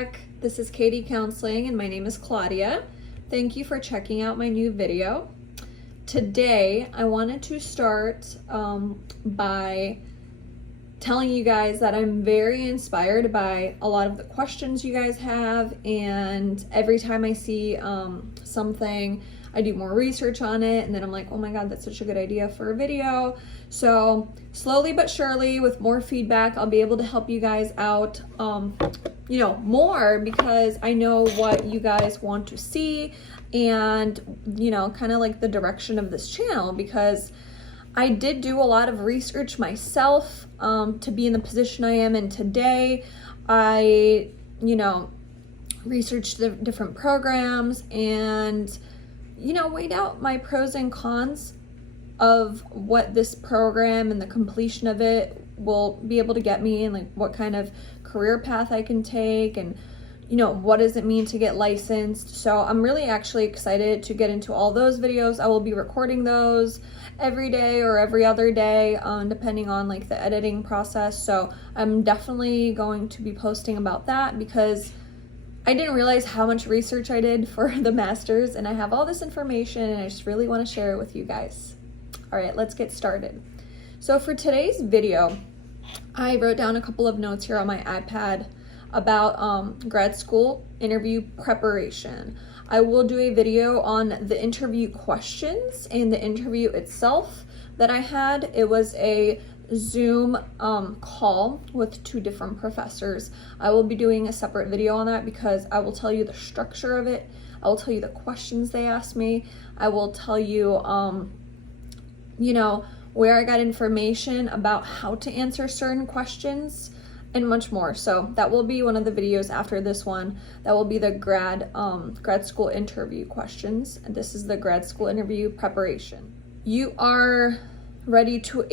back. This is Katie Counseling and my name is Claudia. Thank you for checking out my new video. Today I wanted to start by telling you guys that I'm very inspired by a lot of the questions you guys have, and every time I see something, I do more research on it, and then I'm like, oh my god, that's such a good idea for a video. So slowly but surely, with more feedback, I'll be able to help you guys out more, because I know what you guys want to see and kind of like the direction of this channel, because I did do a lot of research myself to be in the position I am in today. I researched the different programs and weighed out my pros and cons of what this program and the completion of it will be able to get me, and like what kind of career path I can take, and what does it mean to get licensed. So I'm really actually excited to get into all those videos. I will be recording those every day or every other day, depending on like the editing process. So I'm definitely going to be posting about that, because I didn't realize how much research I did for the masters, and I have all this information and I just really want to share it with you guys. All right, let's get started. So for today's video, I wrote down a couple of notes here on my iPad about grad school interview preparation. I will do a video on the interview questions and the interview itself that I had. It was a Zoom call with two different professors. I will be doing a separate video on that, because I will tell you the structure of it. I will tell you the questions they asked me. I will tell you, where I got information about how to answer certain questions, and much more. So that will be one of the videos after this one. That will be the grad school interview questions, and this is the grad school interview preparation. You are ready to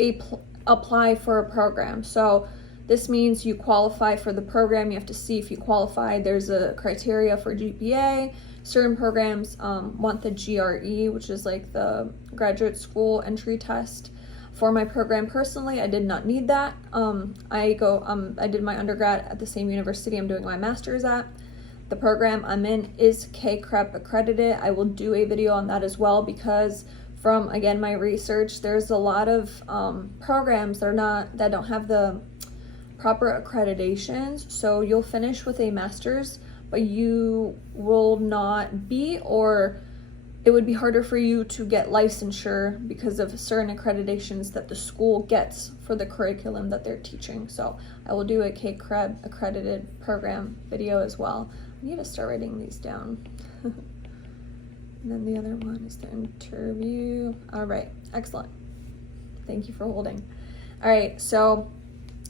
apply for a program. So this means you qualify for the program. You have to see if you qualify. There's a criteria for GPA. Certain programs want the GRE, which is like the graduate school entry test. For my program personally, I did not need that. I did my undergrad at the same university I'm doing my master's at. The program I'm in is CACREP accredited. I will do a video on that as well, because from, again, my research, there's a lot of programs that don't have the proper accreditations. So you'll finish with a master's, but you will not be, or it would be harder for you to get licensure because of certain accreditations that the school gets for the curriculum that they're teaching. So I will do a CACREP accredited program video as well. I need to start writing these down. And then the other one is the interview. All right, excellent. Thank you for holding. All right, so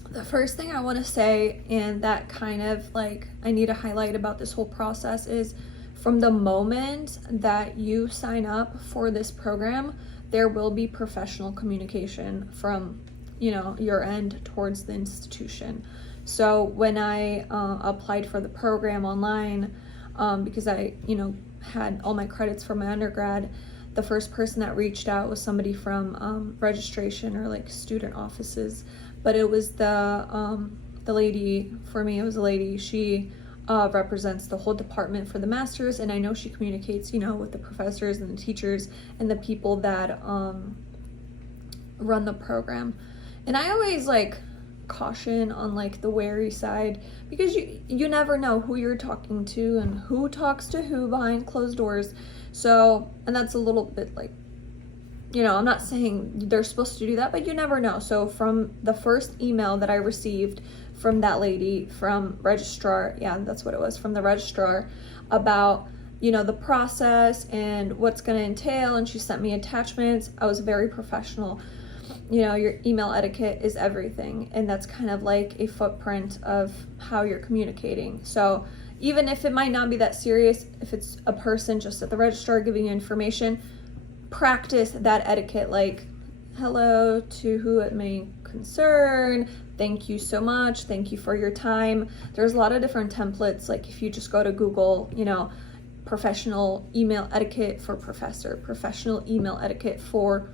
the first thing I want to say, and that kind of like I need to highlight about this whole process, is from the moment that you sign up for this program, there will be professional communication from your end towards the institution. So when I applied for the program online, because I had all my credits from my undergrad, the first person that reached out was somebody from registration or like student offices, but it was the lady. For me, it was a lady. She represents the whole department for the masters, and I know she communicates with the professors and the teachers and the people that run the program. And I always like caution on like the wary side, because you never know who you're talking to and who talks to who behind closed doors. So, and that's a little bit like, I'm not saying they're supposed to do that, but you never know. So from the first email that I received from that lady from registrar, that's what it was, from the registrar, about the process and what's going to entail, and she sent me attachments. I was very professional. Your email etiquette is everything, and that's kind of like a footprint of how you're communicating. So even if it might not be that serious, if it's a person just at the registrar giving you information, practice that etiquette, like, hello to who it may concern, thank you so much, thank you for your time. There's a lot of different templates. Like if you just go to Google, professional email etiquette for professor, professional email etiquette for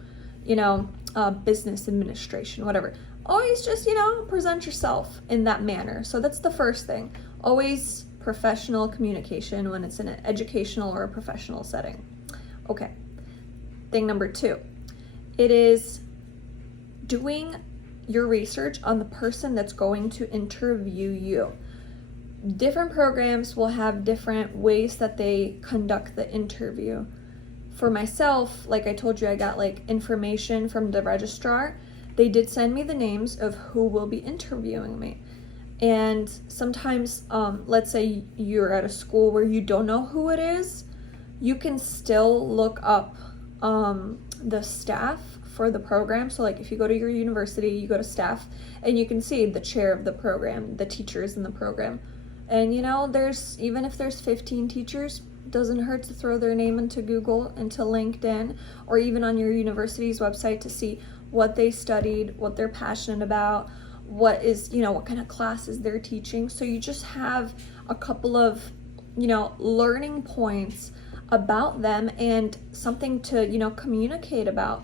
business administration, whatever. Always just present yourself in that manner. So that's the first thing. Always professional communication when it's in an educational or a professional setting. Okay. Thing number 2, it is doing your research on the person that's going to interview you. Different programs will have different ways that they conduct the interview. For myself, like I told you, I got like information from the registrar. They did send me the names of who will be interviewing me. And sometimes, let's say you're at a school where you don't know who it is, you can still look up the staff for the program. So like if you go to your university, you go to staff and you can see the chair of the program, the teachers in the program. And even if there's 15 teachers, it doesn't hurt to throw their name into Google, into LinkedIn, or even on your university's website to see what they studied, what they're passionate about, what kind of classes they're teaching. So you just have a couple of, learning points about them and something to, communicate about.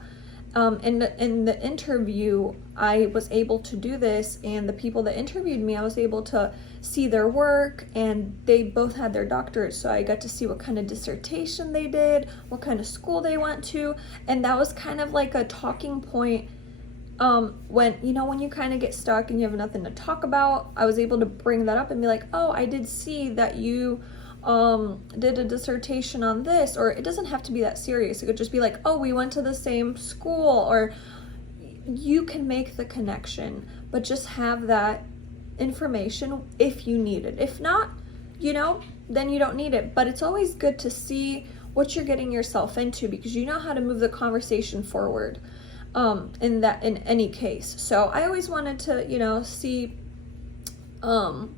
In the interview, I was able to do this, and the people that interviewed me, I was able to see their work, and they both had their doctorates, so I got to see what kind of dissertation they did, what kind of school they went to, and that was kind of like a talking point. When you kind of get stuck and you have nothing to talk about, I was able to bring that up and be like, oh, I did see that you did a dissertation on this. Or it doesn't have to be that serious. It could just be like, oh, we went to the same school, or you can make the connection, but just have that information if you need it. If not, then you don't need it. But it's always good to see what you're getting yourself into, because you know how to move the conversation forward in any case. So I always wanted to, see, how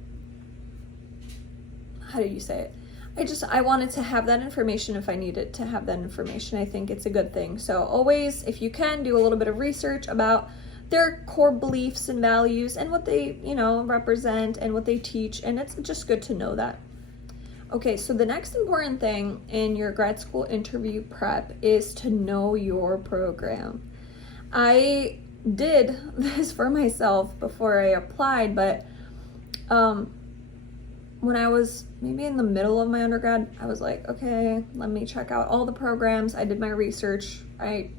do you say it? I wanted to have that information if I needed to have that information. I think it's a good thing. So always, if you can, do a little bit of research about their core beliefs and values and what they, represent and what they teach. And it's just good to know that. Okay, so the next important thing in your grad school interview prep is to know your program. I did this for myself before I applied, but when I was maybe in the middle of my undergrad, I was like, okay, let me check out all the programs. I did my research. I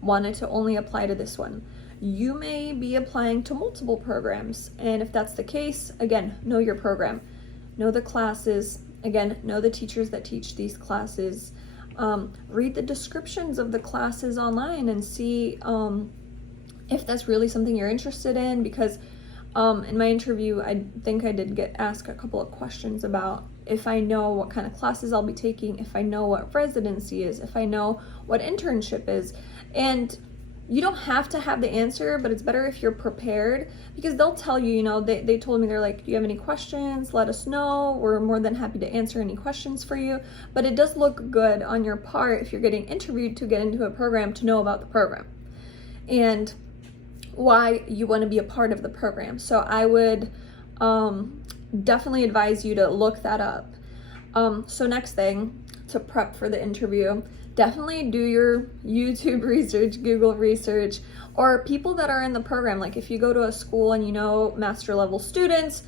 wanted to only apply to this one. You may be applying to multiple programs, and if that's the case, again, know your program. Know the classes. Again, know the teachers that teach these classes. Read the descriptions of the classes online and see if that's really something you're interested in, because in my interview, I think I did get asked a couple of questions about if I know what kind of classes I'll be taking, if I know what residency is, if I know what internship is. And you don't have to have the answer, but it's better if you're prepared, because they'll tell you, they told me, they're like, do you have any questions? Let us know. We're more than happy to answer any questions for you. But it does look good on your part if you're getting interviewed to get into a program to know about the program and why you want to be a part of the program. So I would definitely advise you to look that up. So next thing, to prep for the interview, definitely do your YouTube research, Google research, or people that are in the program. Like if you go to a school and master level students,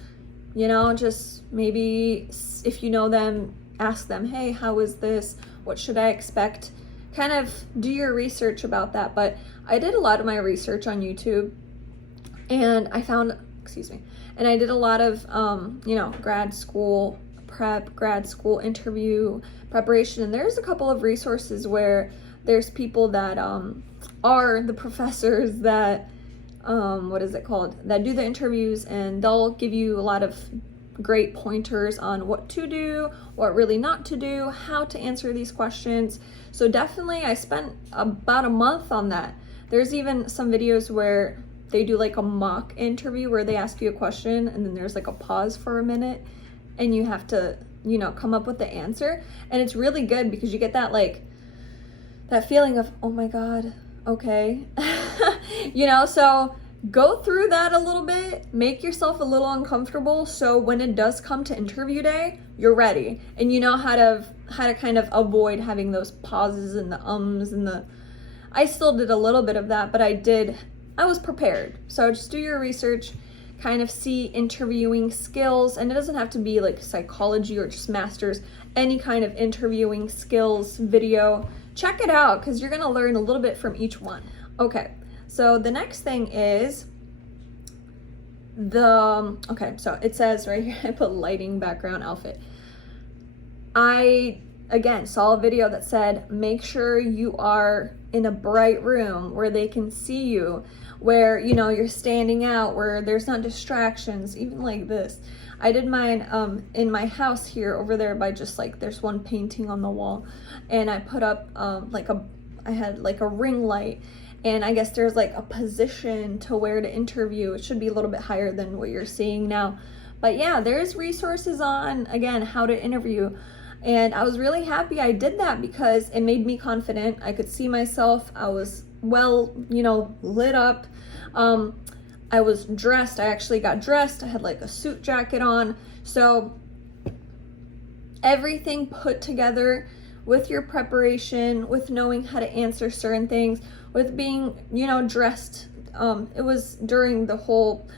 just maybe if you know them, ask them, hey, how is this? What should I expect? Kind of do your research about that. But I did a lot of my research on YouTube, and I did a lot of, grad school prep, grad school interview preparation. And there's a couple of resources where there's people that are the professors that, that do the interviews, and they'll give you a lot of great pointers on what to do, what really not to do, how to answer these questions. So definitely, I spent about a month on that. There's even some videos where they do like a mock interview where they ask you a question and then there's like a pause for a minute and you have to, come up with the answer. And it's really good because you get that that feeling of, oh my God, okay. So go through that a little bit, make yourself a little uncomfortable, so when it does come to interview day, you're ready and you know how to kind of avoid having those pauses and the ums and the. I still did a little bit of that, but I was prepared. So just do your research, kind of see interviewing skills, and it doesn't have to be like psychology or just masters, any kind of interviewing skills video, check it out because you're gonna learn a little bit from each one. Okay, so the next thing is okay, so it says right here, I put lighting, background, outfit. I, again, saw a video that said, make sure you are in a bright room where they can see you, where, you know, you're standing out, where there's not distractions, even like this. I did mine in my house here over there by just like, there's one painting on the wall, and I put up I had like a ring light, and I guess there's like a position to where to interview. It should be a little bit higher than what you're seeing now. But yeah, there's resources on, again, how to interview. And I was really happy I did that because it made me confident. I could see myself. I was well, you know, lit up. I was dressed. I actually got dressed. I had like a suit jacket on. So everything put together with your preparation, with knowing how to answer certain things, with being, you know, dressed. It was during the whole,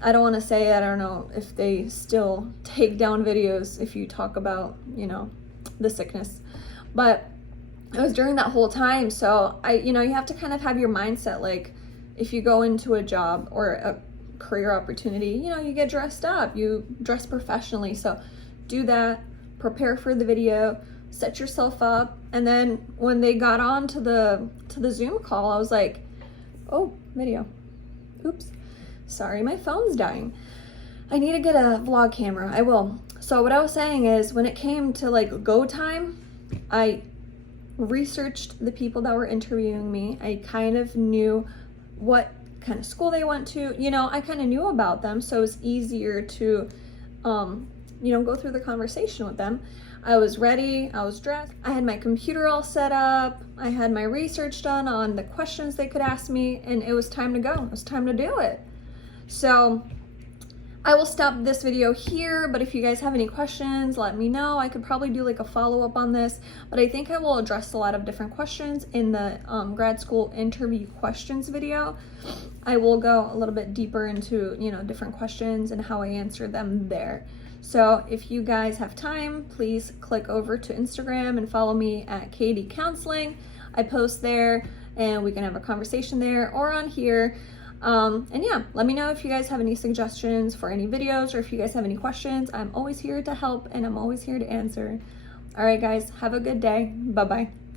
I don't want to say, I don't know if they still take down videos if you talk about, you know, the sickness, but it was during that whole time. So you know, you have to kind of have your mindset, like if you go into a job or a career opportunity, you know, you get dressed up, you dress professionally. So do that, prepare for the video, set yourself up. And then when they got on to the Zoom call, I was like, oh, video, oops. Sorry, my phone's dying. I need to get a vlog camera. I will. So what I was saying is, when it came to like go time, I researched the people that were interviewing me. I kind of knew what kind of school they went to. You know, I kind of knew about them, so it was easier to, you know, go through the conversation with them. I was ready, I was dressed, I had my computer all set up, I had my research done on the questions they could ask me, and it was time to go. It was time to do it. So I will stop this video here, but if you guys have any questions, let me know. I could probably do like a follow-up on this, but I think I will address a lot of different questions in the grad school interview questions video. I will go a little bit deeper into, you know, different questions and how I answer them there. So if you guys have time, please click over to Instagram and follow me at KD Counseling. I post there and we can have a conversation there or on here. And yeah, let me know if you guys have any suggestions for any videos or if you guys have any questions. I'm always here to help and I'm always here to answer. All right, guys, have a good day. Bye-bye.